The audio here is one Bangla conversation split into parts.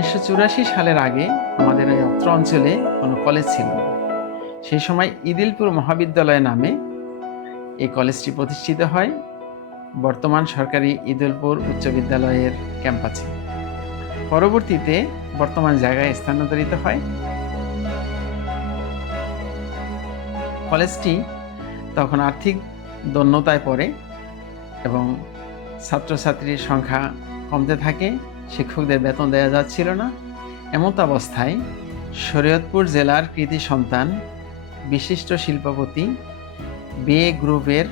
1984 সালের আগে আমাদের এই অত্র অঞ্চলে কোনো কলেজ ছিল না। সেই সময় ইদিলপুর মহাবিদ্যালয় নামে এই কলেজটি প্রতিষ্ঠিত হয় বর্তমান সরকারি ইদিলপুর উচ্চ বিদ্যালয়ের ক্যাম্পাসে। পরবর্তীতে বর্তমান জায়গায় স্থানান্তরিত হয়। কলেজটি তখন আর্থিক দৈন্যতায় পড়ে এবং ছাত্রছাত্রীর সংখ্যা কমতে থাকে, শিক্ষকদের বেতন দেওয়া যাচ্ছিল না। এমত অবস্থায় শরীয়তপুর জেলার কৃতি সন্তান বিশিষ্ট শিল্পপতি বিএ গ্রুপের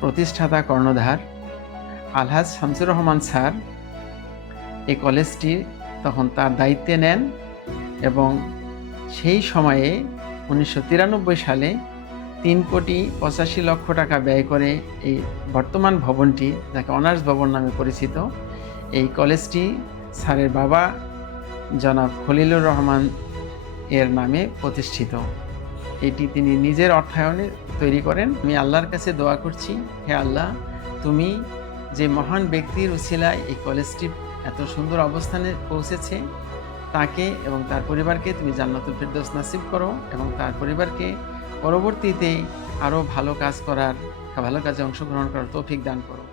প্রতিষ্ঠাতা কর্ণধার আলহাজ শামসুর রহমান স্যার এই কলেজটি তখন তার দায়িত্বে নেন এবং সেই সময়ে 1993 সালে 3,85,00,000 টাকা ব্যয় করে এই বর্তমান ভবনটি, যাকে অনার্স ভবন নামে পরিচিত, এই কলেজটি স্যারের বাবা জনাব খলিলুর রহমান এর নামে প্রতিষ্ঠিত। এটি তিনি নিজের অর্থায়নে তৈরি করেন। আমি আল্লাহর কাছে দোয়া করছি, হে আল্লাহ, তুমি যে মহান ব্যক্তির উসিলায় এই কলেজটি এত সুন্দর অবস্থানে পৌঁছেছে, তাকে এবং তার পরিবারকে তুমি জান্নাতুল ফিরদৌস নসিব করো এবং তার পরিবারকে পরবর্তীতে আরও ভালো কাজ করার, ভালো কাজে অংশগ্রহণ করার তৌফিক দান করো।